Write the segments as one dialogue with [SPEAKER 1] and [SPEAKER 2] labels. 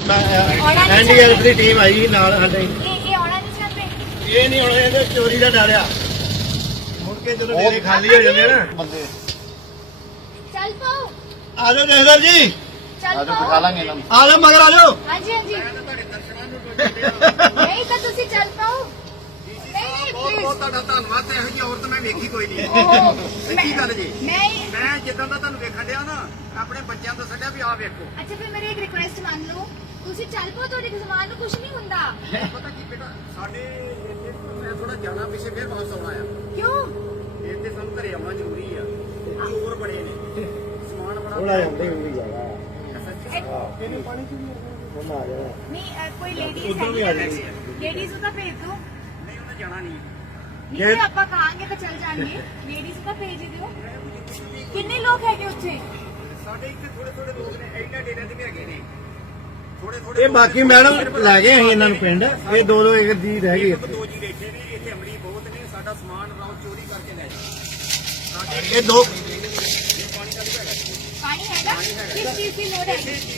[SPEAKER 1] NDRF ਦੀ team ਆਈ ਨਾਲ ਸਾਡੇ।
[SPEAKER 2] ਇਹ ਆਉਣਾ ਨਹੀਂ ਚਾਹਤੇ।
[SPEAKER 1] ਇਹ ਨਹੀਂ ਹੁਣ ਇਹਦੇ ਚੋਰੀ ਦਾ ਡਰ ਆ। ਮੁੜ ਕੇ ਜਦੋਂ ਡੇਰੇ ਖਾਲੀ ਹੋ ਜਾਂਦੇ ਨਾ ਬੰਦੇ।
[SPEAKER 2] ਚੱਲ ਪਾਓ।
[SPEAKER 1] ਆ ਜਾਓ ਜਹਦਰ ਜੀ।
[SPEAKER 2] ਚੱਲ ਪਾਓ। ਬਿਠਾ ਲਾਂਗੇ ਇਹਨਾਂ ਨੂੰ।
[SPEAKER 1] ਆ ਜਾਓ ਮਗਰ ਆ ਜਾਓ।
[SPEAKER 2] ਹਾਂਜੀ ਹਾਂਜੀ। ਨਹੀਂ ਤਾਂ ਤੁਸੀਂ ਚੱਲ ਪਾਓ।
[SPEAKER 3] ਬਹੁਤ ਬਹੁਤ ਤੁਹਾਡਾ ਧੰਨਵਾਦ। ਤੇ ਇਹੋ ਜਿਹੀ ਔਰਤ ਮੈਂ ਵੇਖੀ ਕੋਈ ਨਹੀਂ। ਸੱਚੀ ਗੱਲ ਜੀ। ਮੈਂ ਜਿੱਦਾਂ ਦਾ ਤੁਹਾਨੂੰ ਵੇਖਣ ਡਿਆ ਨਾ ਆਪਣੇ ਬੱਚਿਆਂ ਤੋਂ ਛੱਡਿਆ ਵੀ ਆਹ ਵੇਖੋ।
[SPEAKER 2] ਅੱਛਾ ਫਿਰ ਮੇਰੀ ਇੱਕ ਰਿਕੁਐਸਟ ਮੰਨ ਲਓ, ਤੁਸੀਂ ਚੱਲ ਪਾਓ, ਤੁਹਾਡੇ ਸਮਾਨ ਨੂੰ ਕੁਝ ਨਹੀਂ ਹੁੰਦਾ।
[SPEAKER 3] ਪਤਾ ਕੀ ਬੇਟਾ ਸਾਡੇ ਇੱਥੇ ਮੈਂ ਥੋੜਾ ਜਾਣਾ ਪਿੱਛੇ ਫਿਰ ਵਾਪਸ ਆਉਣਾ ਆ।
[SPEAKER 2] ਕਿਉਂ?
[SPEAKER 3] ਇੱਥੇ ਸਾਨੂੰ ਘਰੇ ਆਉਣਾ ਜ਼ਰੂਰੀ ਆ। ਚੋਰ ਬੜੇ ਨੇ, ਸਮਾਨ ਬੜਾ
[SPEAKER 1] ਥੋੜਾ ਜਾਂਦੇ ਹੁੰਦੀ ਜਾਗਾ।
[SPEAKER 3] ਇਹਨੂੰ ਪਾਣੀ ਚ
[SPEAKER 1] ਉਹਨਾਂ ਆ ਜਾਣਾ।
[SPEAKER 2] ਨਹੀਂ ਕੋਈ ਲੇਡੀਜ਼
[SPEAKER 1] ਉੱਧਰ ਵੀ ਆ ਜਾਣੀ।
[SPEAKER 2] ਲੇਡੀਜ਼ ਨੂੰ ਤਾਂ ਭੇਜ ਦਿਓ।
[SPEAKER 3] ਨਹੀਂ ਉਹਨੇ ਜਾਣਾ ਨਹੀਂ।
[SPEAKER 2] ਨਹੀਂ ਜੇ ਆਪਾਂ ਕਹਾਂਗੇ ਤਾਂ ਚੱਲ ਜਾਣਗੇ। ਲੇਡੀਜ਼ ਨੂੰ ਤਾਂ ਭੇਜ ਹੀ ਦਿਓ। ਕਿੰਨੇ ਲੋਕ ਹੈਗੇ ਉੱਥੇ?
[SPEAKER 3] ਸਾਡੇ ਇੱਥੇ ਥੋੜੇ ਥੋੜੇ ਲੋਕ ਨੇ, ਇਹਨਾਂ ਡੇਰਿਆਂ ਦੇ ਵੀ ਹੈਗੇ ਨੇ ਥੋੜੇ ਥੋੜੇ।
[SPEAKER 1] ਇਹ ਬਾਕੀ ਮੈਡਮ ਲੈ ਗਏ ਅਸੀਂ ਇਹਨਾਂ ਨੂੰ ਪਿੰਡ। ਇਹ ਦੋ ਦੋ ਇੱਕ ਦੀ ਰਹਿ ਗਈ ਇੱਥੇ।
[SPEAKER 3] ਦੋ ਜੀ ਬੈਠੇ ਨੇ ਇੱਥੇ, ਅਮਲੀ ਬਹੁਤ ਨੇ। ਸਾਡਾ ਸਮਾਨ ਰਾਉ ਚੋਰੀ ਕਰਕੇ ਲੈ ਜਾਂਦੇ।
[SPEAKER 1] ਇਹ ਦੋ
[SPEAKER 2] ਪਾਣੀ ਹੈਗਾ? ਕਿਸ ਚੀਜ਼ ਦੀ ਲੋੜ ਹੈ?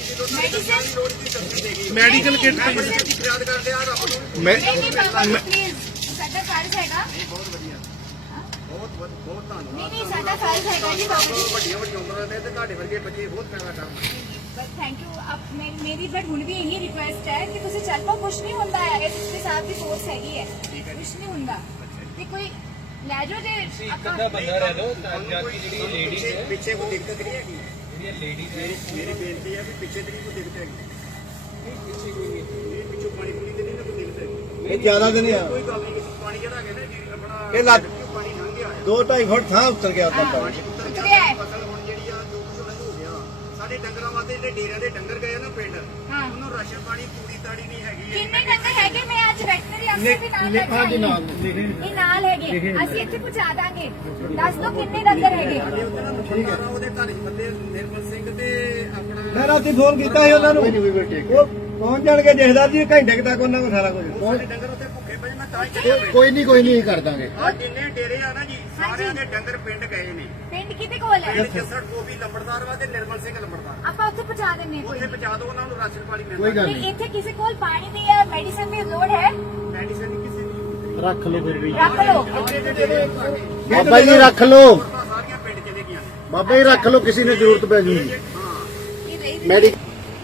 [SPEAKER 2] ਮੈਡੀਸਨ?
[SPEAKER 1] ਮੈਡੀਕਲ ਕਿੱਟ
[SPEAKER 3] ਫਰਿਆਦ ਕਰਦੇ ਆ ਰੱਬ ਨੂੰ।
[SPEAKER 2] ਨਹੀਂ ਬਾਬਾ ਜੀ ਪਲੀਜ਼, ਸਾਡਾ ਫਰਜ਼ ਹੈਗਾ।
[SPEAKER 3] ਬਹੁਤ ਵਧੀਆ, ਬਹੁਤ ਧੰਨਵਾਦ।
[SPEAKER 2] ਨਹੀਂ ਸਾਡਾ ਫਰਜ਼ ਹੈਗਾ ਜੀ ਬਾਬਾ ਜੀ।
[SPEAKER 3] ਵੱਡੀਆਂ ਵੱਡੀਆਂ ਉਮਰਾਂ ਦੇ ਤੇ ਤੁਹਾਡੇ ਵਰਗੇ ਬੱਚੇ ਬਹੁਤ ਪੈਦਾ ਕਰਨ।
[SPEAKER 2] ਬਸ ਥੈਂਕ ਯੂ। ਅਬ ਮੇਰੀ ਬਟ ਹੁਣ ਵੀ ਇਹੀ ਰਿਕੁਐਸਟ ਹੈ ਕਿ ਤੁਸੀਂ ਚੱਲ ਪਾਓ। ਕੁਝ ਨਹੀਂ ਹੁੰਦਾ ਹੈ, ਇਸ ਦੇ ਸਾਥ ਦੀ ਫੋਰਸ ਹੈਗੀ ਹੈ। ਕੁਝ ਨਹੀਂ ਹੁੰਦਾ ਤੇ ਕੋਈ ਲੈ ਜਾਓ ਜੇ ਆਪਾਂ
[SPEAKER 4] ਬੰਦਾ ਰਹਿ ਲੋ ਤਾਂ ਕਿ ਜਿਹੜੀ ਲੇਡੀਜ਼ ਹੈ
[SPEAKER 3] ਪਿੱਛੇ ਕੋਈ ਦਿੱਕਤ ਨਹੀਂ ਹੈਗੀ।
[SPEAKER 4] ਜਿਹੜੀਆਂ ਲੇਡੀਜ਼ ਹੈ
[SPEAKER 3] ਮੇਰੀ ਬੇਨਤੀ ਹੈ ਵੀ ਪਿੱਛੇ ਤੇ ਨਹੀਂ ਕੋਈ ਦਿੱਕਤ ਹੈਗੀ। ਪਿੱਛੇ ਕੋਈ ਨਹੀਂ, ਪਿੱਛੋਂ ਪਾਣੀ ਪੂਰੀ ਤੇ ਨਹੀਂ ਨਾ ਕੋਈ ਦਿੱਕਤ ਹੈਗੀ।
[SPEAKER 1] ਇਹ ਜ਼ਿਆਦਾ ਦਿਨ ਆ।
[SPEAKER 3] ਕੋਈ ਗੱਲ ਨਹੀਂ। ਪਾਣੀ ਜਿਹੜਾ ਹੈਗਾ ਨਾ ਜੀ ਆਪਣਾ
[SPEAKER 1] ਇਹ ਲੱਗ
[SPEAKER 3] ਪਾਣੀ ਲੰਘ ਗਿਆ।
[SPEAKER 1] 2-2.5 ਫੁੱਟ ਥਾਂ ਉੱਤਰ ਗਿਆ ਤਾਂ
[SPEAKER 3] ਪਾਣੀ ਉੱਤਰ
[SPEAKER 2] ਉੱਤਰ
[SPEAKER 3] ਗਿਆ।
[SPEAKER 2] ਗਿਆ।
[SPEAKER 3] ਫਸਲ ਹੁਣ ਜਿਹੜੀ ਆ ਜੋ ਕੁਝ ਉਹਨਾਂ ਨੂੰ ਹੋ ਗਿਆ। ਸਾਡੇ ਡੰਗਰਾਂ ਵਾਸਤੇ ਜਿਹੜੇ ਡੇਰਿਆਂ ਦੇ ਡੰਗਰ ਗਏ ਨਾ ਪਿੰਡ,
[SPEAKER 2] ਹਾਂ।
[SPEAKER 3] ਉਹਨੂੰ ਰਾਸ਼ਨ ਪਾਣੀ ਪੂਰੀ ਤਾੜੀ ਨਹੀਂ ਹੈਗੀ।
[SPEAKER 2] ਕਿੰਨੇ ਡੰਗਰ ਹੈਗੇ? ਮੈਂ ਅੱਜ ਵੈਟਰਨਰੀ ਅਫਸਰ ਦੇ ਨਾਲ ਲੈ ਕੇ ਆਈ ਹਾਂ। ਇਹ ਨਾਲ ਹੈਗੇ, ਅਸੀਂ ਇੱਥੇ ਪਹੁੰਚਾ ਦਾਂਗੇ। ਦੱਸ ਦਿਓ ਕਿੰਨੇ ਡੰਗਰ ਹੈਗੇ?
[SPEAKER 3] ਠੀਕ ਹੈ। ਉਹਦੇ ਘਰ ਬੰਦੇ ਨਿਰਮਲ ਸਿੰਘ ਤੇ ਆਪਣਾ
[SPEAKER 1] ਮੈਂ ਰਾਤੀ ਫੋਨ ਕੀਤਾ ਸੀ ਉਹਨਾਂ ਨੂੰ। ਉਹ ਪਹੁੰਚ ਜਾਣਗੇ ਜਹਦਰ ਜੀ ਘੰਟੇ ਕੁ ਤੱਕ ਉਹਨਾਂ ਕੋਲ ਸਾਰਾ ਕੁਝ।
[SPEAKER 3] ਸਾਡੇ ਡੰਗਰ ਉੱਤੇ ਭੁੱਖੇ ਪਏ। ਮੈਂ ਤਾਂ ਹੀ ਚੱਲਿਆ ਪਿਆ।
[SPEAKER 1] ਕੋਈ ਨਹੀਂ ਕਰ ਦਾਂਗੇ।
[SPEAKER 3] ਆ ਜਿੰਨੇ ਡੇਰੇ ਆ ਨਾ ਜੀ, ਸਾਰਿਆਂ ਦੇ ਡੰਗਰ ਪਿੰਡ ਗਏ ਨੇ।
[SPEAKER 2] ਪਿੰਡ ਕਿਹਦੇ ਕੋਲ ਹੈ?
[SPEAKER 3] ਪਿੰਡ ਜੱਸੜ ਗੋਬੀ ਲੰਬੜਦਾਰ ਵਾ ਤੇ ਨਿਰਮਲ ਸਿੰਘ ਲੰਬੜਦਾਰ।
[SPEAKER 2] ਆਪਾਂ ਉੱਥੇ ਪਹੁੰਚਾ ਦਿੰਨੇ ਹਾਂ।
[SPEAKER 3] ਉੱਥੇ ਪਹੁੰਚਾ ਦਿਓ ਉਹਨਾਂ ਨੂੰ ਰਾਸ਼ਨ ਪਾਣੀ ਮਿਲਦਾ।
[SPEAKER 1] ਕੋਈ ਗੱਲ
[SPEAKER 2] ਕੋਈ ਇੱਥੇ ਕਿਸੇ ਕੋਲ ਪਾਣੀ ਦੀ ਜਾਂ ਮੈਡੀਸਨ ਦੀ ਲੋੜ ਹੈ?
[SPEAKER 3] ਮੈਡੀਸਨ ਕਿਸੇ ਦੀ
[SPEAKER 1] ਰੱਖ ਲਓ ਫਿਰ ਵੀ।
[SPEAKER 2] ਰੱਖ ਲਓ।
[SPEAKER 3] ਅੱਗੇ ਦੇ ਡੇਰੇ
[SPEAKER 1] ਬਾਬਾ ਜੀ ਰੱਖ ਲਓ।
[SPEAKER 3] ਸਾਰੀਆਂ ਪਿੰਡ ਚਲੇ ਗਈਆਂ ਨੇ।
[SPEAKER 1] ਬਾਬਾ ਜੀ ਰੱਖ ਲਓ, ਕਿਸੇ ਨੂੰ ਜ਼ਰੂਰਤ ਪੈ ਜੂਗੀ।
[SPEAKER 3] ਹਾਂ
[SPEAKER 2] ਇਹ ਰਹੀ
[SPEAKER 1] ਮੈਡੀ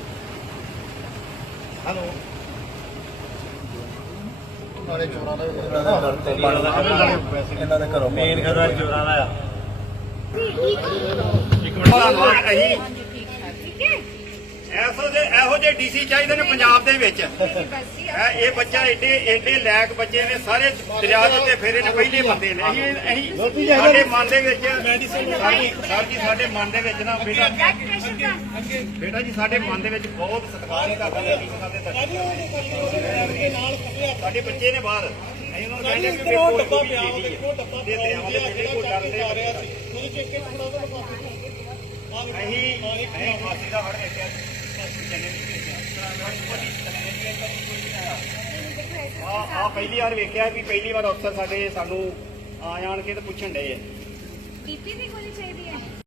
[SPEAKER 1] ਹਲੋ ਨਾਲੇ ਚੋਰਾਂ ਦਾ ਇਹਨਾਂ ਦੇ ਘਰੋਂ ਮੇਨ ਘਰ ਚੋਰਾਂ ਦਾ ਆ।
[SPEAKER 2] ਠੀਕ
[SPEAKER 3] ਧੰਨਵਾਦ। ਅਸੀਂ
[SPEAKER 2] ਹੈ ਠੀਕ ਹੈ।
[SPEAKER 3] ਇਹੋ ਜਿਹੇ ਡੀਸੀ ਚਾਹੀਦੇ ਨੇ ਪੰਜਾਬ ਦੇ ਵਿੱਚ।
[SPEAKER 2] ਬਸ ਜੀ
[SPEAKER 3] ਇਹ ਬੱਚਾ ਏਡੇ ਲੈਕ ਬੱਚੇ ਨੇ, ਸਾਰੇ ਦਰਿਆ ਦੇ ਉੱਤੇ ਫੇਰੇ ਨੇ, ਪਹਿਲੇ ਬੰਦੇ ਨੇ। ਅਸੀਂ ਸਾਡੇ ਮਨ ਦੇ ਵਿੱਚ ਸਰ ਜੀ ਸਾਡੇ ਮਨ ਦੇ ਵਿੱਚ ਨਾ ਬੇਟਾ
[SPEAKER 2] ਬਲੱਡ ਪ੍ਰੈਸ਼ਰ ਦਾ
[SPEAKER 3] ਬੇਟਾ ਜੀ ਸਾਡੇ ਮਨ ਦੇ ਵਿੱਚ ਬਹੁਤ ਸਤਿਕਾਰ ਹੈ ਤੁਹਾਡਾ ਲੇਡੀਜ਼ਾਂ ਦੇ ਸਾਡੇ ਬੱਚੇ ਨੇ ਬਾਹਰ। ਅਸੀਂ ਉਹਨਾਂ ਨੂੰ ਕਹਿੰਦੇ ਵੀ ਵੇਖੋ ਡੱਬਾ ਪਿਆ ਵਾ, ਵੇਖੋ ਡੱਬਾ ਪਿਆ ਵਾ, ਦੇਖੋ ਡਰਦੇ ਆ ਰਿਹਾ ਸੀ। ਤੁਸੀਂ ਚੈੱਕ ਕੇ ਫੜਾ ਦੋ ਲਿਫਾਫੇ ਅਸੀਂ ਫਾਸੀ ਦਾ ਹੜ ਵੇਖਿਆ ਸੀ। ਆ ਪਹਿਲੀ ਵਾਰ ਵੇਖਿਆ ਵੀ ਪਹਿਲੀ ਵਾਰ ਅਫਸਰ ਸਾਡੇ ਸਾਨੂੰ ਆ ਜਾਣ ਕੇ ਤੇ ਪੁੱਛਣ ਡਏ ਆ।
[SPEAKER 2] ਬੀਪੀ ਦੀ ਗੋਲੀ ਚਾਹੀਦੀ ਹੈ?